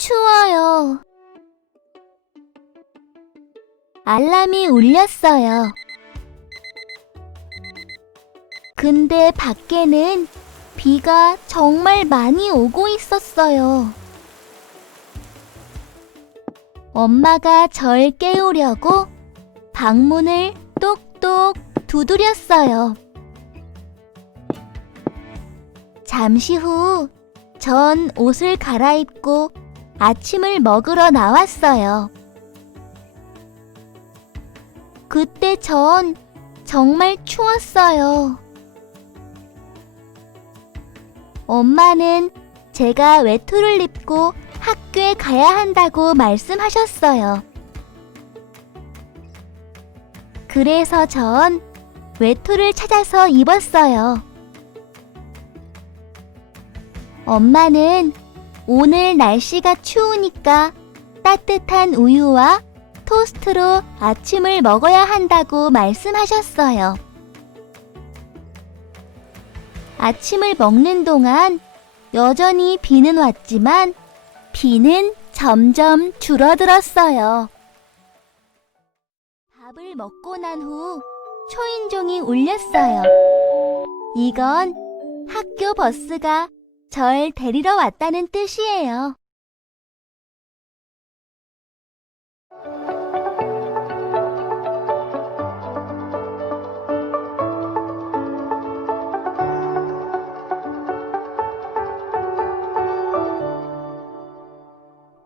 추워요. 알람이 울렸어요. 근데 밖에는 비가 정말 많이 오고 있었어요. 엄마가 절 깨우려고 방문을 똑똑 두드렸어요. 잠시 후, 전 옷을 갈아입고 아침을 먹으러 나왔어요. 그때 전 정말 추웠어요. 엄마는 제가 외투를 입고 학교에 가야 한다고 말씀하셨어요. 그래서 전 외투를 찾아서 입었어요. 엄마는 오늘 날씨가 추우니까 따뜻한 우유와 토스트로 아침을 먹어야 한다고 말씀하셨어요. 아침을 먹는 동안 여전히 비는 왔지만 비는 점점 줄어들었어요. 밥을 먹고 난 후 초인종이 울렸어요. 이건 학교 버스가 절 데리러 왔다는 뜻이에요.